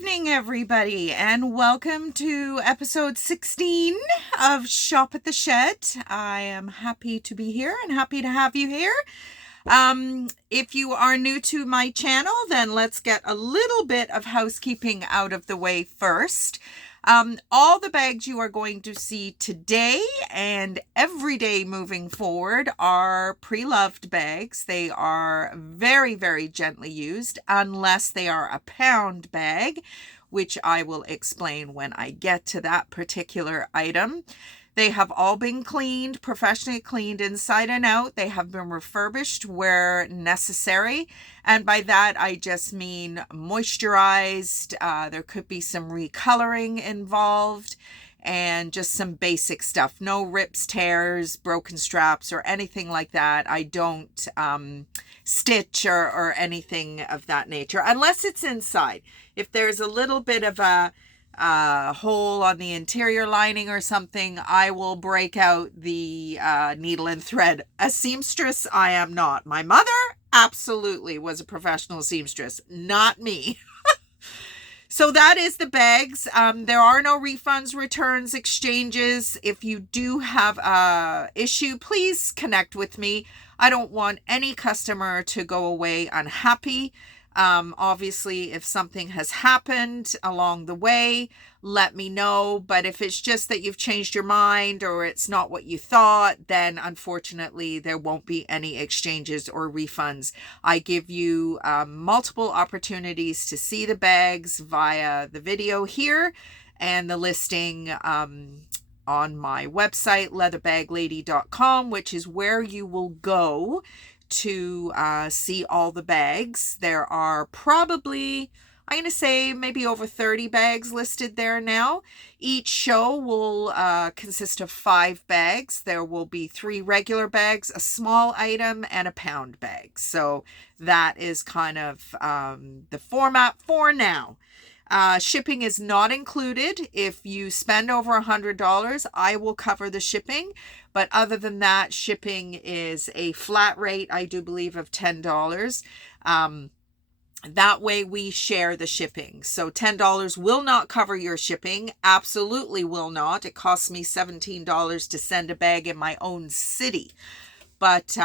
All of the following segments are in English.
evening, everybody, and welcome to episode 16 of Shop at the Shed. I am happy to be here and happy to have you here. If you are new to my channel, then let's get a little bit of housekeeping out of the way first. All the bags you are going to see today and every day moving forward are pre-loved bags. They are very, very gently used unless they are a pound bag, which I will explain when I get to that particular item. They have all been cleaned, professionally cleaned inside and out. They have been refurbished where necessary. And by that, I just mean moisturized. There could be some recoloring involved and just some basic stuff. No rips, tears, broken straps, or anything like that. I don't stitch or anything of that nature, unless it's inside. If there's a little bit of a hole on the interior lining or something, I will break out the needle and thread. A seamstress, I am not. My mother absolutely was a professional seamstress, not me. So that is the bags. There are no refunds, returns, exchanges. If you do have a issue, please connect with me. I don't want any customer to go away unhappy. Obviously, if something has happened along the way, let me know. But if it's just that you've changed your mind or it's not what you thought, then unfortunately there won't be any exchanges or refunds. I give you multiple opportunities to see the bags via the video here and the listing on my website, leatherbag-lady.com, which is where you will go to see all the bags. There are probably, I'm going to say, maybe over 30 bags listed there now. Each show will consist of 5 bags. There will be 3 regular bags, a small item, and a pound bag. So that is kind of the format for now. Shipping is not included. If you spend over $100, I will cover the shipping. But other than that, shipping is a flat rate, I do believe, of $10. That way we share the shipping. So $10 will not cover your shipping. Absolutely will not. It costs me $17 to send a bag in my own city. But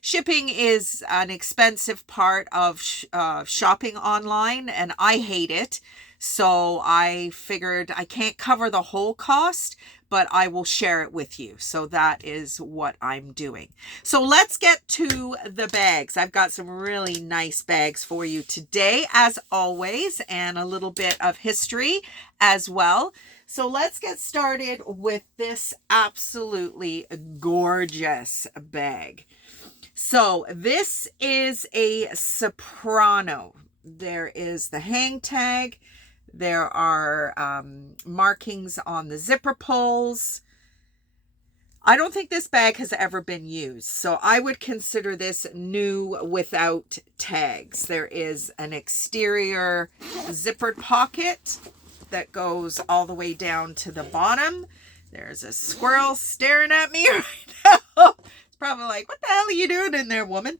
shipping is an expensive part of shopping online, and I hate it. So I figured I can't cover the whole cost, but I will share it with you. So that is what I'm doing. So let's get to the bags. I've got some really nice bags for you today, as always, and a little bit of history as well. So let's get started with this absolutely gorgeous bag. So this is a Soprano. There is the hang tag. There are markings on the zipper pulls. I don't think this bag has ever been used, so I would consider this new without tags. There is an exterior zippered pocket that goes all the way down to the bottom. There's a squirrel staring at me right now. It's probably like, what the hell are you doing in there, woman?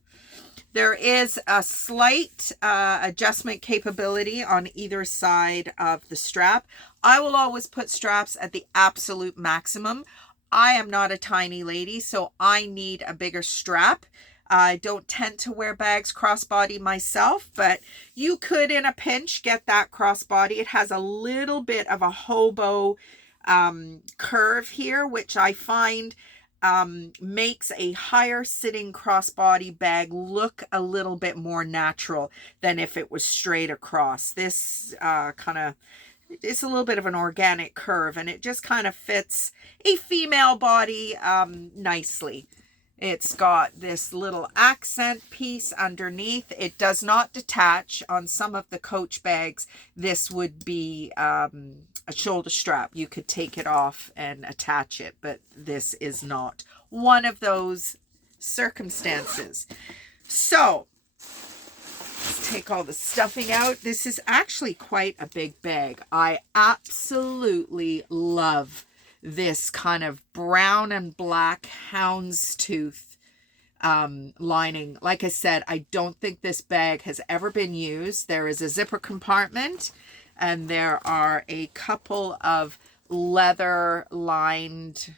There is a slight adjustment capability on either side of the strap. I will always put straps at the absolute maximum. I am not a tiny lady, so I need a bigger strap. I don't tend to wear bags crossbody myself, but you could, in a pinch, get that crossbody. It has a little bit of a hobo curve here, which I find makes a higher sitting crossbody bag look a little bit more natural than if it was straight across. This it's a little bit of an organic curve, and it just kind of fits a female body nicely. It's got this little accent piece underneath. It does not detach. On some of the Coach bags, this would be a shoulder strap. You could take it off and attach it, but this is not one of those circumstances. So let's take all the stuffing out. This is actually quite a big bag. I absolutely love this kind of brown and black houndstooth lining. Like I said, I don't think this bag has ever been used. There is a zipper compartment. and there are a couple of leather lined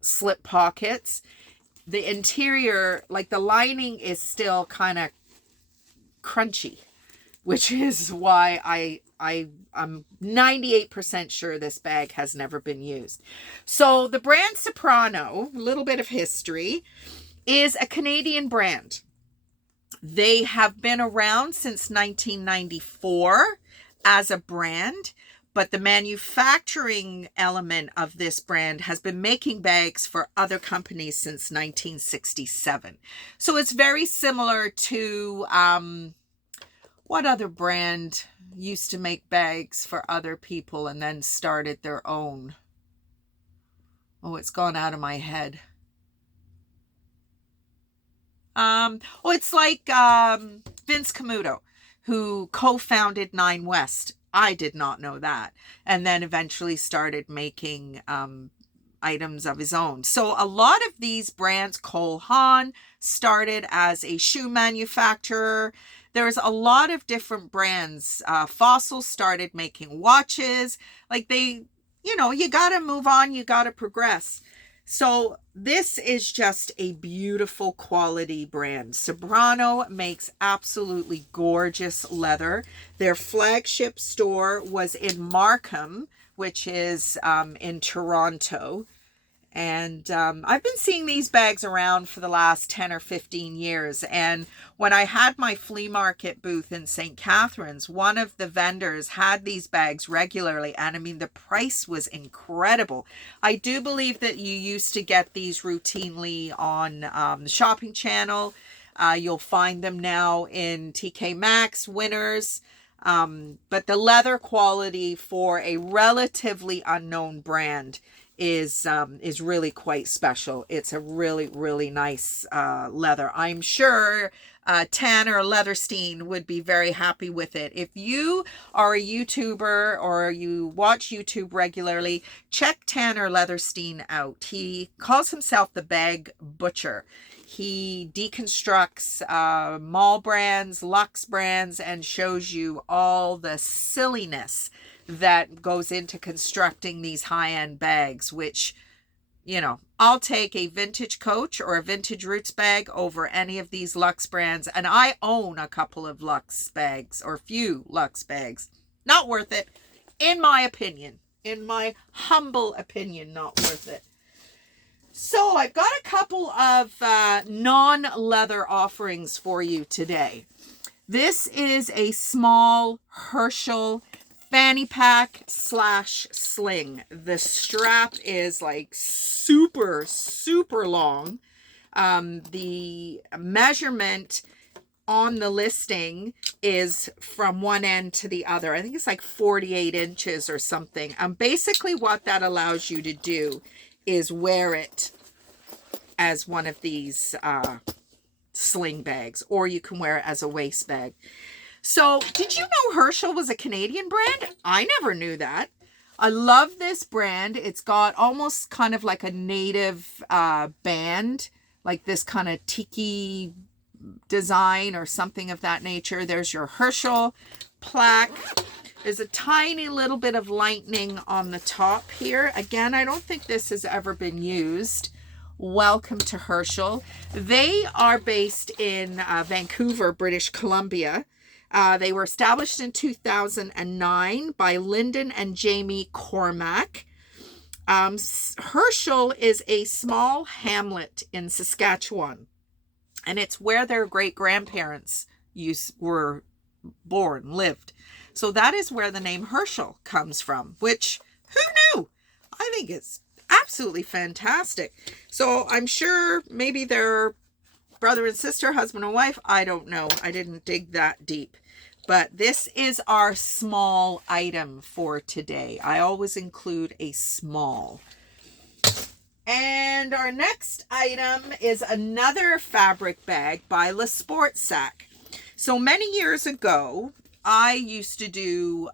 slip pockets. The interior, like the lining, is still kind of crunchy, which is why I'm 98% sure this bag has never been used. So the brand Soprano, a little bit of history, is a Canadian brand. They have been around since 1994 as a brand, but the manufacturing element of this brand has been making bags for other companies since 1967. So it's very similar to, what other brand used to make bags for other people and then started their own? Oh, it's gone out of my head. It's like Vince Camuto, who co-founded Nine West. I did not know that. And then eventually started making items of his own. So a lot of these brands, Cole Haan started as a shoe manufacturer. There's a lot of different brands. Fossil started making watches. Like they, you got to move on. You got to progress. So this is just a beautiful quality brand. Soprano makes absolutely gorgeous leather. Their flagship store was in Markham, which is in Toronto. And I've been seeing these bags around for the last 10 or 15 years. And when I had my flea market booth in St. Catharines, one of the vendors had these bags regularly. And I mean, the price was incredible. I do believe that you used to get these routinely on the shopping channel. You'll find them now in TK Maxx, Winners. But the leather quality for a relatively unknown brand is really quite special. It's a really, really nice leather. I'm sure Tanner Leatherstein would be very happy with it. If you are a YouTuber or you watch YouTube regularly, check Tanner Leatherstein out. He calls himself the Bag Butcher. He deconstructs mall brands, luxe brands, and shows you all the silliness that goes into constructing these high-end bags, which, I'll take a vintage Coach or a vintage Roots bag over any of these luxe brands. And I own a couple of luxe bags or few luxe bags. Not worth it, in my opinion. In my humble opinion, not worth it. So I've got a couple of non-leather offerings for you today. This is a small Herschel fanny pack / sling. The strap is like super, super long. The measurement on the listing is from one end to the other. I think it's like 48 inches or something. Basically what that allows you to do is wear it as one of these sling bags, or you can wear it as a waist bag. So did you know Herschel was a Canadian brand? I never knew that. I love this brand. It's got almost kind of like a native band, like this kind of tiki design or something of that nature. There's your Herschel plaque. There's a tiny little bit of lightning on the top here. Again, I don't think this has ever been used. Welcome to Herschel. They are based in Vancouver, British Columbia. They were established in 2009 by Lyndon and Jamie Cormack. Herschel is a small hamlet in Saskatchewan, and it's where their great-grandparents were born, lived. So that is where the name Herschel comes from, which, who knew? I think it's absolutely fantastic. So I'm sure maybe they're brother and sister, husband and wife. I don't know. I didn't dig that deep. But this is our small item for today. I always include a small. And our next item is another fabric bag by Le Sport Sac. So many years ago, I used to do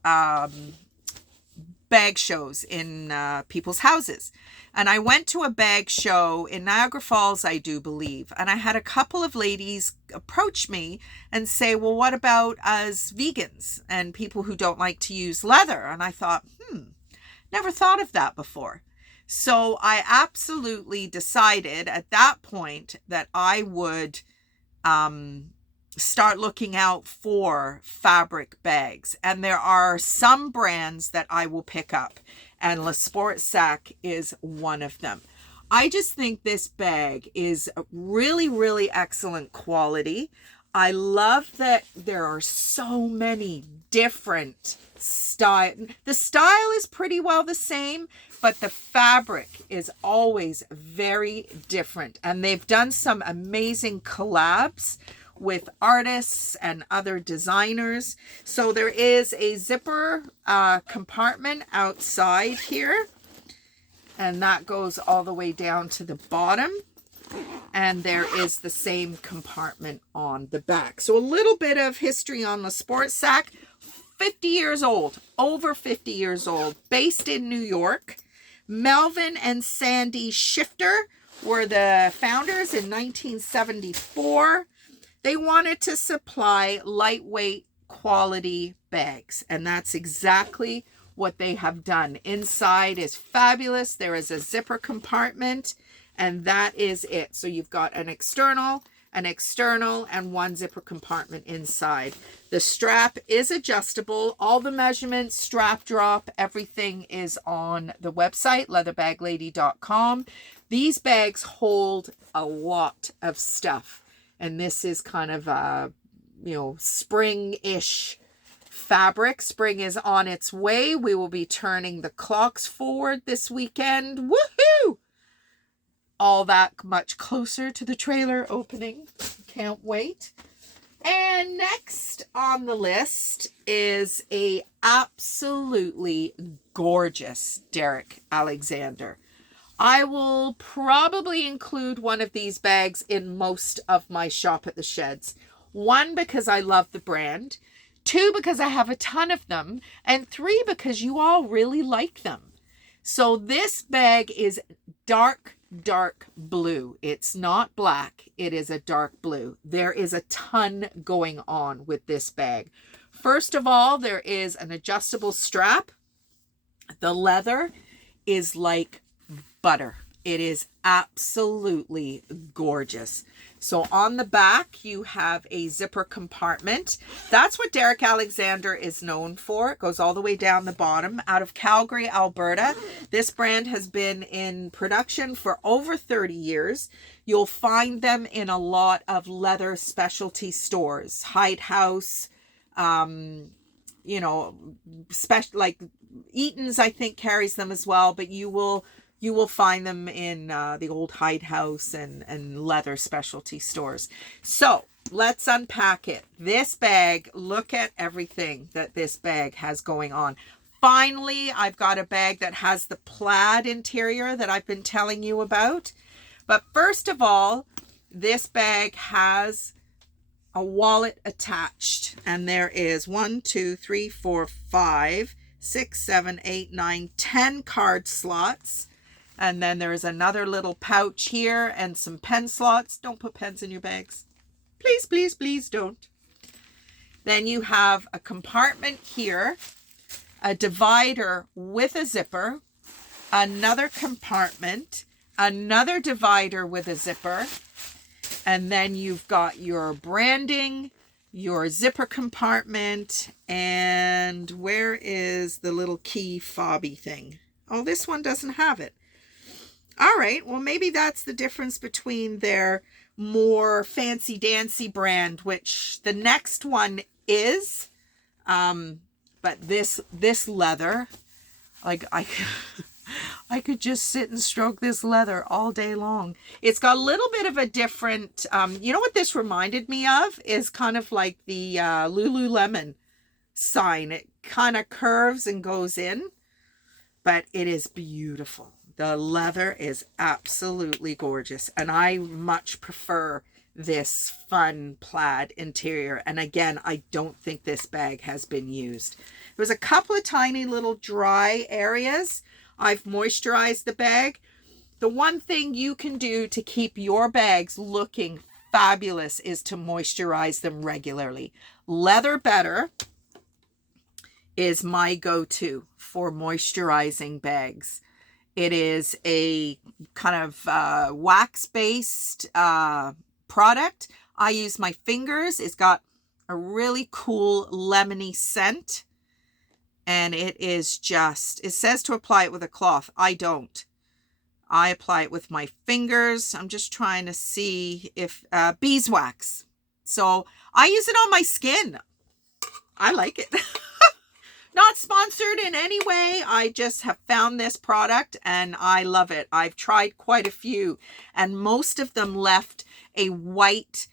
bag shows in people's houses. And I went to a bag show in Niagara Falls, I do believe. And I had a couple of ladies approach me and say, well, what about us vegans and people who don't like to use leather? And I thought, never thought of that before. So I absolutely decided at that point that I would start looking out for fabric bags. And there are some brands that I will pick up, and Le Sport Sac is one of them. I just think this bag is really, really excellent quality. I love that there are so many different styles. The style is pretty well the same, but the fabric is always very different. And they've done some amazing collabs with artists and other designers. So there is a zipper compartment outside here, and that goes all the way down to the bottom. And there is the same compartment on the back. So a little bit of history on the Sport Sac. 50 years old, over 50 years old, based in New York. Melvin and Sandy Shifter were the founders in 1974. They wanted to supply lightweight quality bags, and that's exactly what they have done. Inside is fabulous. There is a zipper compartment, and that is it. So you've got an external, and one zipper compartment inside. The strap is adjustable. All the measurements, strap drop, everything is on the website, leatherbag-lady.com. These bags hold a lot of stuff. And this is kind of a, spring-ish fabric. Spring is on its way. We will be turning the clocks forward this weekend. Woohoo! All that much closer to the trailer opening. Can't wait. And next on the list is a absolutely gorgeous Derek Alexander. I will probably include one of these bags in most of my Shop at the Sheds. One, because I love the brand. Two, because I have a ton of them. And three, because you all really like them. So this bag is dark blue. It's not black. It is a dark blue. There is a ton going on with this bag. First of all, there is an adjustable strap. The leather is like butter. It is absolutely gorgeous. So on the back, you have a zipper compartment. That's what Derek Alexander is known for. It goes all the way down the bottom. Out of Calgary, Alberta. This brand has been in production for over 30 years. You'll find them in a lot of leather specialty stores. Hide House, special, like Eaton's, I think, carries them as well, but you will find them in the old Hide House and leather specialty stores. So let's unpack it. This bag, look at everything that this bag has going on. Finally, I've got a bag that has the plaid interior that I've been telling you about. But first of all, this bag has a wallet attached. And there is 1, 2, 3, 4, 5, 6, 7, 8, 9, 10 card slots. And then there's another little pouch here and some pen slots. Don't put pens in your bags. Please, please, please don't. Then you have a compartment here, a divider with a zipper, another compartment, another divider with a zipper, and then you've got your branding, your zipper compartment, and where is the little key fobby thing? Oh, this one doesn't have it. All right, well, maybe that's the difference between their more fancy-dancy brand, which the next one is. But this leather, like I could just sit and stroke this leather all day long. It's got a little bit of a different, you know what this reminded me of? Is kind of like the Lululemon sign. It kind of curves and goes in, but it is beautiful. The leather is absolutely gorgeous, and I much prefer this fun plaid interior. And again, I don't think this bag has been used. There's a couple of tiny little dry areas. I've moisturized the bag. The one thing you can do to keep your bags looking fabulous is to moisturize them regularly. Leather Better is my go-to for moisturizing bags. It is a kind of wax-based product. I use my fingers. It's got a really cool lemony scent. And it is just, it says to apply it with a cloth. I don't. I apply it with my fingers. I'm just trying to see if beeswax. So I use it on my skin. I like it. Not sponsored in any way. I just have found this product and I love it. I've tried quite a few and most of them left a white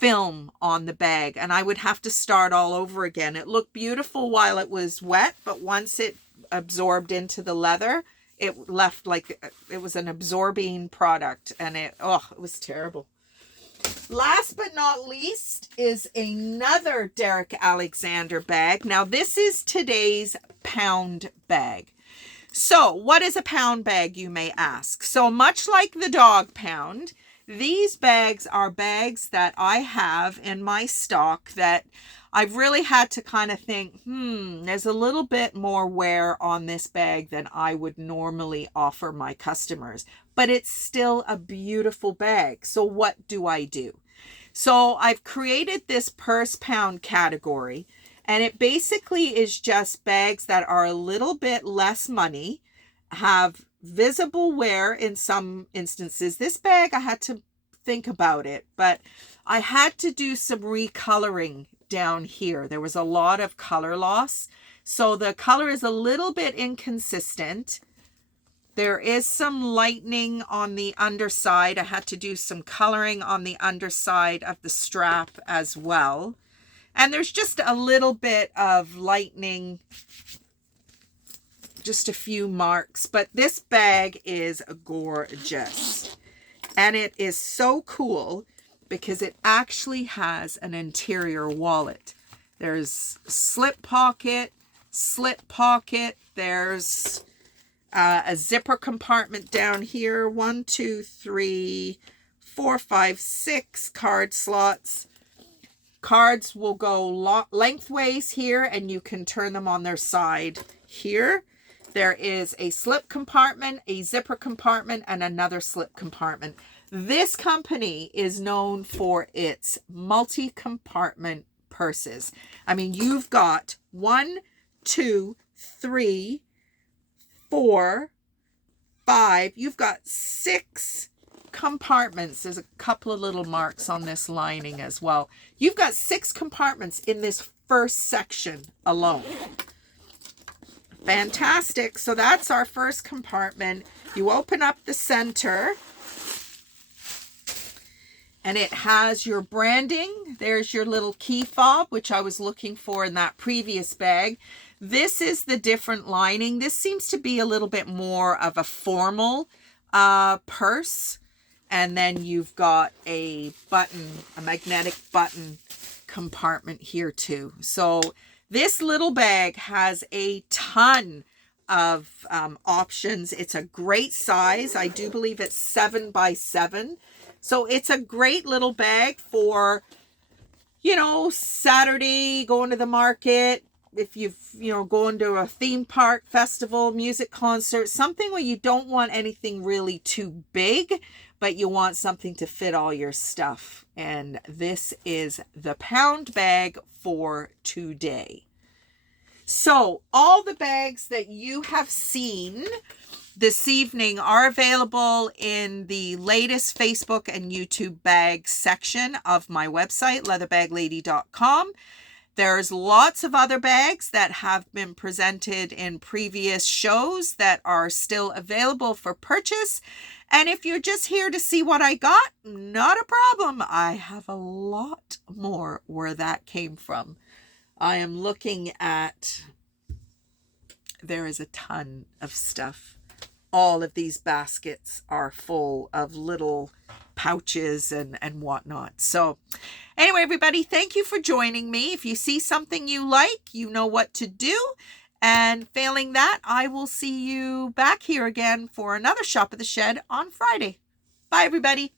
film on the bag and I would have to start all over again. It looked beautiful while it was wet, but once it absorbed into the leather, it left like it was an absorbing product and it was terrible. Last but not least is another Derek Alexander bag. Now this is today's pound bag. So what is a pound bag, you may ask? So much like the dog pound, these bags are bags that I have in my stock that I've really had to kind of think, there's a little bit more wear on this bag than I would normally offer my customers, but it's still a beautiful bag. So what do I do? So I've created this purse pound category, and it basically is just bags that are a little bit less money, have visible wear in some instances. This bag, I had to think about it, but I had to do some recoloring down here. There was a lot of color loss. So the color is a little bit inconsistent. There is some lightening on the underside. I had to do some coloring on the underside of the strap as well. And there's just a little bit of lightening, just a few marks, but this bag is gorgeous. And it is so cool because it actually has an interior wallet. There's slip pocket, there's a zipper compartment down here. 1, 2, 3, 4, 5, 6 card slots. Cards will go lengthways here and you can turn them on their side here. There is a slip compartment, a zipper compartment, and another slip compartment. This company is known for its multi-compartment purses. I mean, you've got 1, 2, 3, 4, 5. You've got 6 compartments. There's a couple of little marks on this lining as well. You've got 6 compartments in this first section alone. Fantastic. So that's our first compartment. You open up the center and it has your branding. There's your little key fob, which I was looking for in that previous bag. This is the different lining. This seems to be a little bit more of a formal purse. And then you've got a button, a magnetic button compartment here too. So this little bag has a ton of options. It's a great size. I do believe it's 7 by 7. So it's a great little bag for, you know, Saturday, going to the market. If you've, going to a theme park, festival, music concert, something where you don't want anything really too big, but you want something to fit all your stuff. And this is the pound bag for today. So all the bags that you have seen this evening are available in the latest Facebook and YouTube bag section of my website, leatherbag-lady.com. There's lots of other bags that have been presented in previous shows that are still available for purchase. And if you're just here to see what I got, not a problem. I have a lot more where that came from. I am looking at, there is a ton of stuff all of these baskets are full of little pouches and whatnot. So anyway, everybody, thank you for joining me. If you see something you like, you know what to do. And failing that, I will see you back here again for another Shop at the Shed on Friday. Bye, everybody.